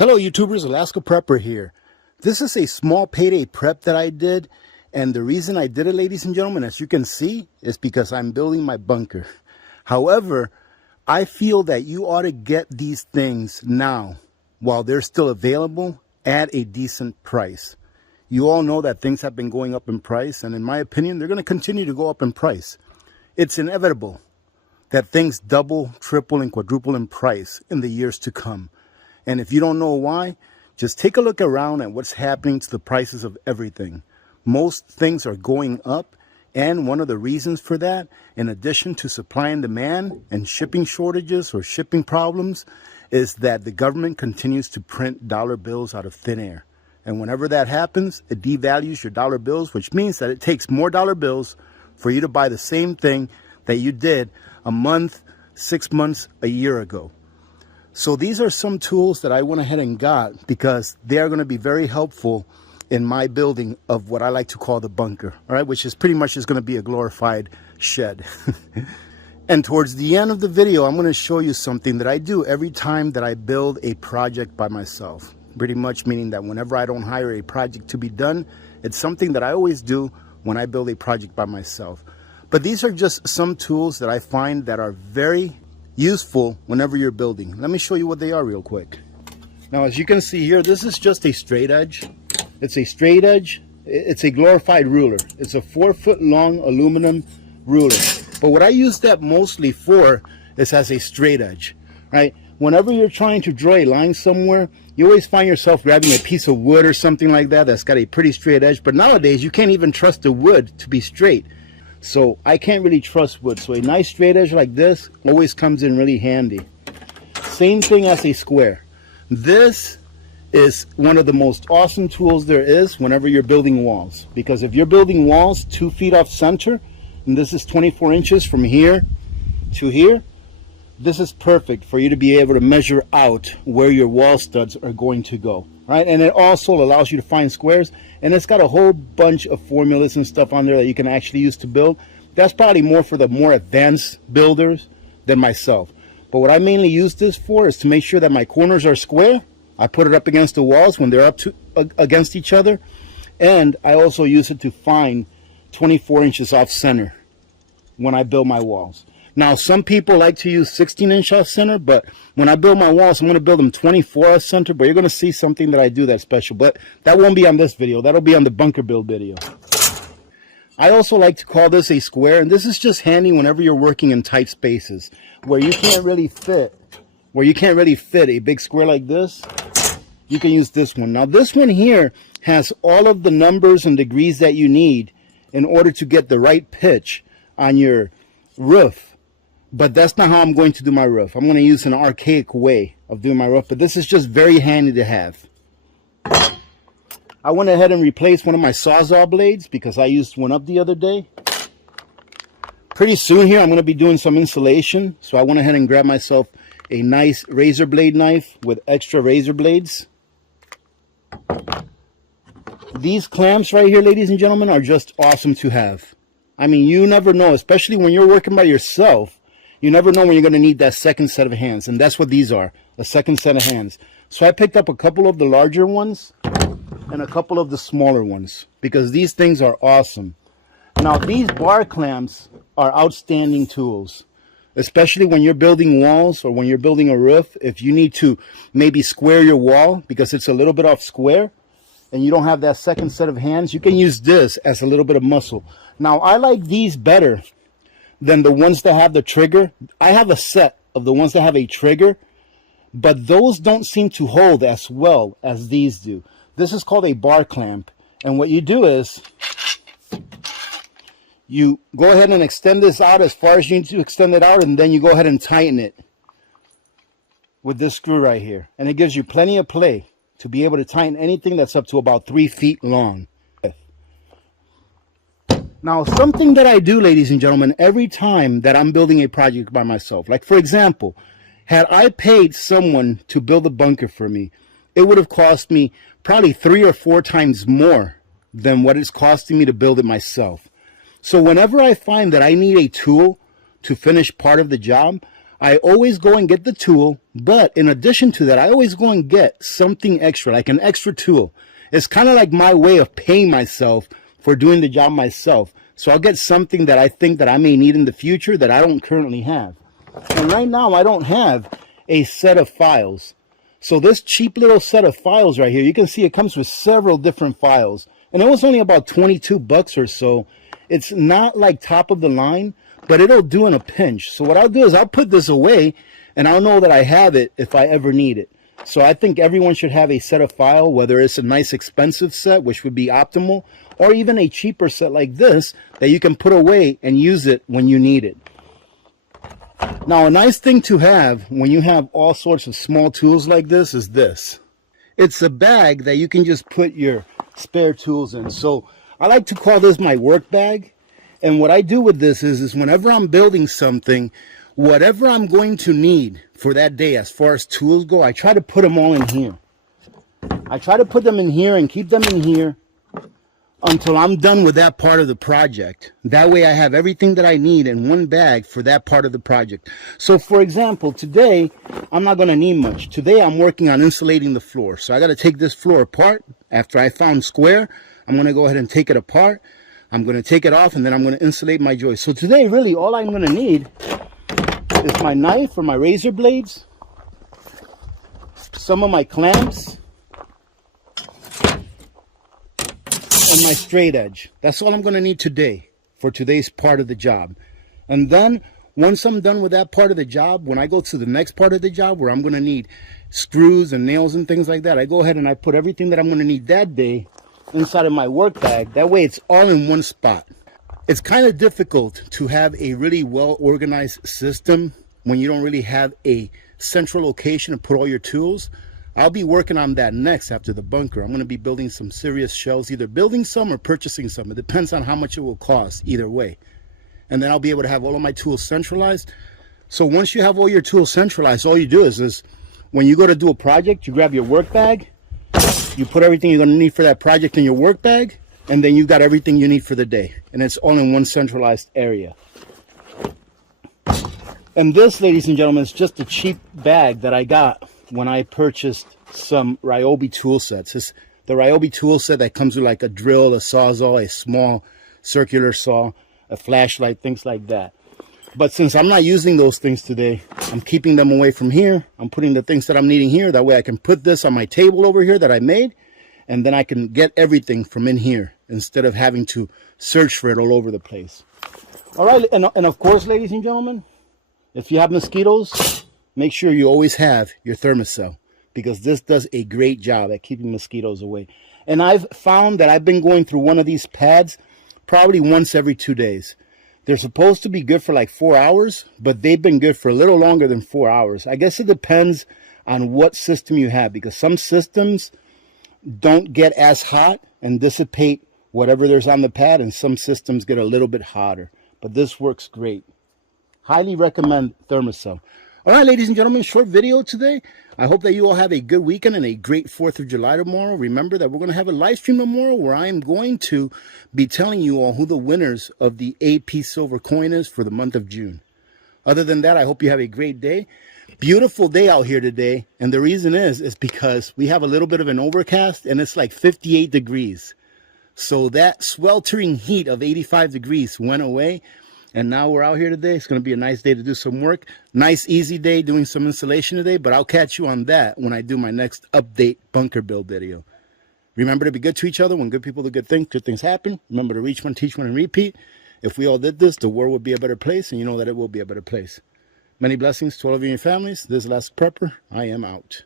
Hello YouTubers, Alaska Prepper here. This is a small payday prep that I did, and the reason I did it, ladies and gentlemen, as you can see, is because I'm building my bunker. However, I feel that you ought to get these things now while they're still available at a decent price. You all know that things have been going up in price, and in my opinion, they're going to continue to go up in price. It's inevitable that things double, triple, and quadruple in price in the years to come. And if you don't know why, just take a look around at what's happening to the prices of everything. Most things are going up, and one of the reasons for that, in addition to supply and demand and shipping shortages or shipping problems, is that the government continues to print dollar bills out of thin air. And whenever that happens, it devalues your dollar bills, which means that it takes more dollar bills for you to buy the same thing that you did a month, 6 months, a year ago. So these are some tools that I went ahead and got because they are going to be very helpful in my building of what I like to call the bunker, all right, which is pretty much going to be a glorified shed. And towards the end of the video, I'm going to show you something that I do every time that I build a project by myself. Pretty much meaning that whenever I don't hire a project to be done, it's something that I always do when I build a project by myself. But these are just some tools that I find that are very useful whenever you're building. Let me show you what they are real quick. Now, as you can see here, this is just a straight edge. It's a straight edge. It's a glorified ruler. It's a 4-foot long aluminum ruler. But what I use that mostly for is as a straight edge, right? Whenever you're trying to draw a line somewhere, you always find yourself grabbing a piece of wood or something like that that's got a pretty straight edge. But nowadays, you can't even trust the wood to be straight. So I can't really trust wood. So a nice straight edge like this always comes in really handy. Same thing as a square. This is one of the most awesome tools there is whenever you're building walls. Because if you're building walls 2 feet off center, and this is 24 inches from here to here, this is perfect for you to be able to measure out where your wall studs are going to go, right? And it also allows you to find squares, and it's got a whole bunch of formulas and stuff on there that you can actually use to build. That's probably more for the more advanced builders than myself. But what I mainly use this for is to make sure that my corners are square. I put it up against the walls when they're against each other, and I also use it to find 24 inches off center when I build my walls. Now, some people like to use 16-inch off center, but when I build my walls, I'm going to build them 24 off center, but you're going to see something that I do that's special. But that won't be on this video. That'll be on the bunker build video. I also like to call this a square, and this is just handy whenever you're working in tight spaces where you can't really fit, a big square like this. You can use this one. Now, this one here has all of the numbers and degrees that you need in order to get the right pitch on your roof. But that's not how I'm going to do my roof. I'm going to use an archaic way of doing my roof, but this is just very handy to have. I went ahead and replaced one of my Sawzall blades because I used one up the other day. Pretty soon here, I'm going to be doing some insulation, so I went ahead and grabbed myself a nice razor blade knife with extra razor blades. These clamps right here, ladies and gentlemen, are just awesome to have. I mean, you never know, especially when you're working by yourself. You never know when you're going to need that second set of hands, and that's what these are, a second set of hands. So I picked up a couple of the larger ones and a couple of the smaller ones because these things are awesome. Now, these bar clamps are outstanding tools, especially when you're building walls or when you're building a roof. If you need to maybe square your wall because it's a little bit off square and you don't have that second set of hands, you can use this as a little bit of muscle. Now, I like these better than the ones that have the trigger. I have a set of the ones that have a trigger, but those don't seem to hold as well as these do. This is called a bar clamp, and what you do is you go ahead and extend this out as far as you need to extend it out, and then you go ahead and tighten it with this screw right here, and it gives you plenty of play to be able to tighten anything that's up to about 3 feet long. Now, something that I do, ladies and gentlemen, every time that I'm building a project by myself, like for example, had I paid someone to build a bunker for me, it would have cost me probably 3 or 4 times more than what it's costing me to build it myself. So whenever I find that I need a tool to finish part of the job, I always go and get the tool, but in addition to that, I always go and get something extra, like an extra tool. It's kind of like my way of paying myself for doing the job myself. So I'll get something that I think that I may need in the future that I don't currently have. And right now, I don't have a set of files. So this cheap little set of files right here, you can see it comes with several different files. And it was only about 22 bucks or so. It's not like top of the line, but it'll do in a pinch. So what I'll do is I'll put this away and I'll know that I have it if I ever need it. So I think everyone should have a set of file, whether it's a nice expensive set, which would be optimal, or even a cheaper set like this that you can put away and use it when you need it. Now, a nice thing to have when you have all sorts of small tools like this is this. It's a bag that you can just put your spare tools in. So I like to call this my work bag. And what I do with this is whenever I'm building something, whatever I'm going to need for that day as far as tools go, I try to put them all in here. I try to put them in here and keep them in here until I'm done with that part of the project. That way I have everything that I need in one bag for that part of the project. So for example, today, I'm not going to need much. Today I'm working on insulating the floor. So I got to take this floor apart. After I found square, I'm going to go ahead and take it apart. I'm going to take it off and then I'm going to insulate my joist. So today, really, all I'm going to need is my knife or my razor blades, some of my clamps, and my straight edge. That's all I'm going to need today for today's part of the job. And then once I'm done with that part of the job, when I go to the next part of the job where I'm going to need screws and nails and things like that, I go ahead and I put everything that I'm going to need that day inside of my work bag. That way it's all in one spot. It's kind of difficult to have a really well organized system when you don't really have a central location to put all your tools. I'll be working on that next after the bunker. I'm going to be building some serious shelves, either building some or purchasing some. It depends on how much it will cost either way. And then I'll be able to have all of my tools centralized. So once you have all your tools centralized, all you do is when you go to do a project, you grab your work bag, you put everything you're going to need for that project in your work bag, and then you got everything you need for the day. And it's all in one centralized area. And this, ladies and gentlemen, is just a cheap bag that I got when I purchased some Ryobi tool sets. It's the Ryobi tool set that comes with like a drill, a sawzall, a small circular saw, a flashlight, things like that. But since I'm not using those things today, I'm keeping them away from here. I'm putting the things that I'm needing here. That way I can put this on my table over here that I made, and then I can get everything from in here instead of having to search for it all over the place. All right, and of course, ladies and gentlemen, if you have mosquitoes, make sure you always have your Thermacell, because this does a great job at keeping mosquitoes away. And I've found that I've been going through one of these pads probably once every 2 days. They're supposed to be good for like 4 hours, but they've been good for a little longer than 4 hours. I guess it depends on what system you have, because some systems don't get as hot and dissipate whatever there's on the pad, and some systems get a little bit hotter. But this works great. Highly recommend Thermacell. All right, ladies and gentlemen, short video today. I hope that you all have a good weekend and a great 4th of July tomorrow. Remember that we're going to have a live stream tomorrow where I am going to be telling you all who the winners of the AP Silver coin is for the month of June. Other than that, I hope you have a great day. Beautiful day out here today. And the reason is because we have a little bit of an overcast and it's like 58 degrees. So that sweltering heat of 85 degrees went away. And now we're out here today. It's going to be a nice day to do some work. Nice, easy day doing some installation today. But I'll catch you on that when I do my next update bunker build video. Remember to be good to each other. When good people do good things happen. Remember to reach one, teach one, and repeat. If we all did this, the world would be a better place. And you know that it will be a better place. Many blessings to all of you and your families. This is Last Prepper. I am out.